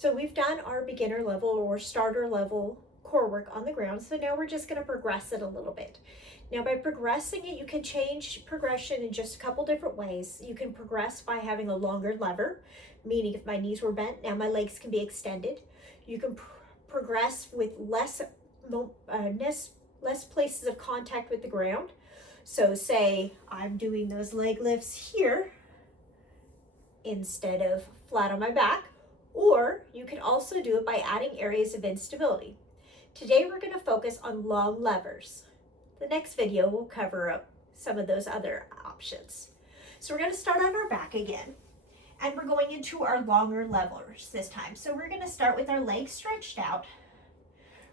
So we've done our beginner level or starter level core work on the ground. So now we're just going to progress it a little bit. Now by progressing it, you can change progression in just a couple different ways. You can progress by having a longer lever, meaning if my knees were bent, now my legs can be extended. You can progress with less places of contact with the ground. So say I'm doing those leg lifts here instead of flat on my back, or you can also do it by adding areas of instability. Today we're going to focus on long levers. The next video will cover up some of those other options. So we're going to start on our back again, and we're going into our longer levers this time. So we're going to start with our legs stretched out.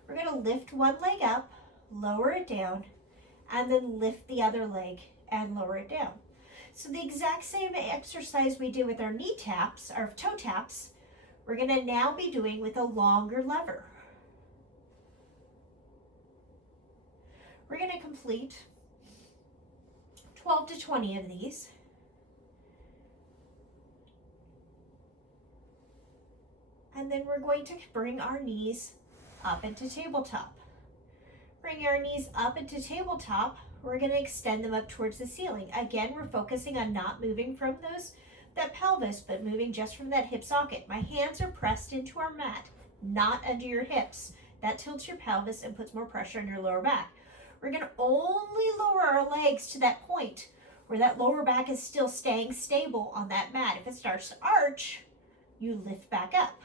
We're going to lift one leg up, lower it down, and then lift the other leg and lower it down. So the exact same exercise we did with our knee taps, our toe taps, we're going to now be doing with a longer lever. We're going to complete 12 to 20 of these. And then we're going to bring our knees up into tabletop. Bring our knees up into tabletop. We're going to extend them up towards the ceiling. Again, we're focusing on not moving from that pelvis, but moving just from that hip socket. My hands are pressed into our mat, not under your hips. That tilts your pelvis and puts more pressure on your lower back. We're going to only lower our legs to that point where that lower back is still staying stable on that mat. If it starts to arch, you lift back up.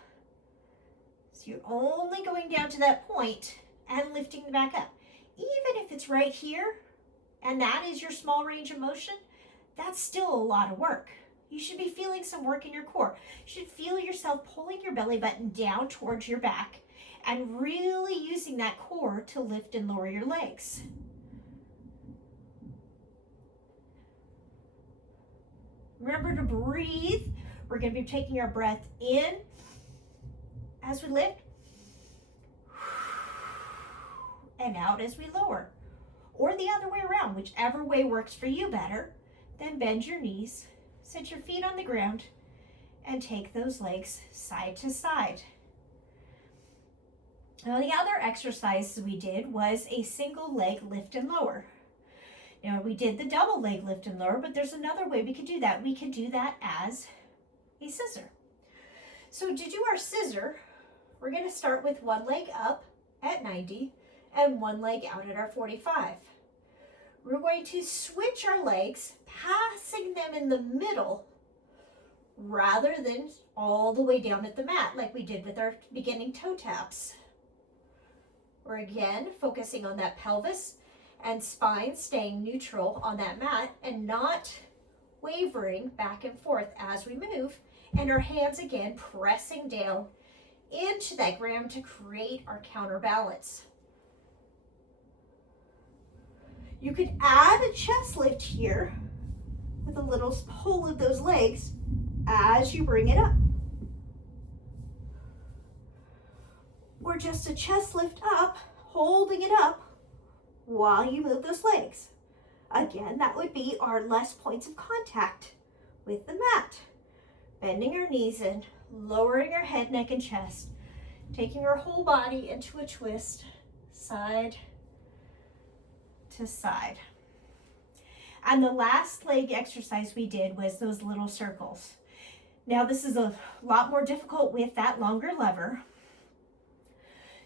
So you're only going down to that point and lifting the back up. Even if it's right here, and that is your small range of motion, that's still a lot of work. You should be feeling some work in your core. You should feel yourself pulling your belly button down towards your back and really using that core to lift and lower your legs. Remember to breathe. We're going to be taking our breath in as we lift and out as we lower, or the other way around, whichever way works for you better. Then bend your knees, set your feet on the ground, and take those legs side to side. Now the other exercise we did was a single leg lift and lower. Now we did the double leg lift and lower, but there's another way we could do that. We could do that as a scissor. So to do our scissor, we're going to start with one leg up at 90 and one leg out at our 45. We're going to switch our legs, passing them in the middle rather than all the way down at the mat like we did with our beginning toe taps. We're again focusing on that pelvis and spine staying neutral on that mat and not wavering back and forth as we move, and our hands again pressing down into that ground to create our counterbalance. You could add a chest lift here with a little pull of those legs as you bring it up. Or just a chest lift up, holding it up while you move those legs. Again, that would be our less points of contact with the mat. Bending our knees in, lowering our head, neck, and chest, taking our whole body into a twist, side to side. And the last leg exercise we did was those little circles. Now this is a lot more difficult with that longer lever.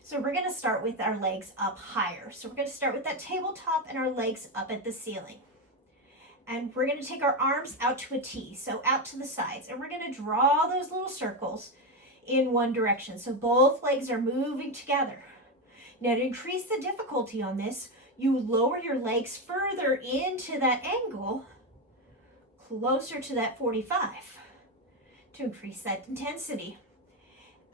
So we're going to start with our legs up higher. So we're going to start with that tabletop and our legs up at the ceiling. And we're going to take our arms out to a T, so out to the sides. And we're going to draw those little circles in one direction. So both legs are moving together. Now to increase the difficulty on this, you lower your legs further into that angle, closer to that 45, to increase that intensity.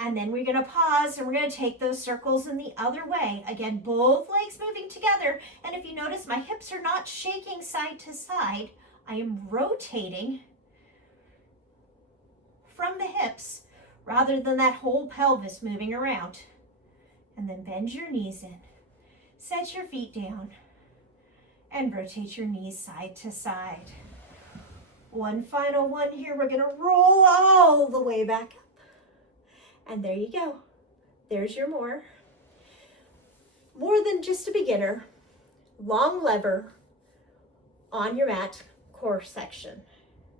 And then we're going to pause and we're going to take those circles in the other way. Again, both legs moving together. And if you notice, my hips are not shaking side to side. I am rotating from the hips rather than that whole pelvis moving around. And then bend your knees in. Set your feet down and rotate your knees side to side. One final one here. We're going to roll all the way back up And there you go. There's your more than just a beginner, long lever on your mat core section.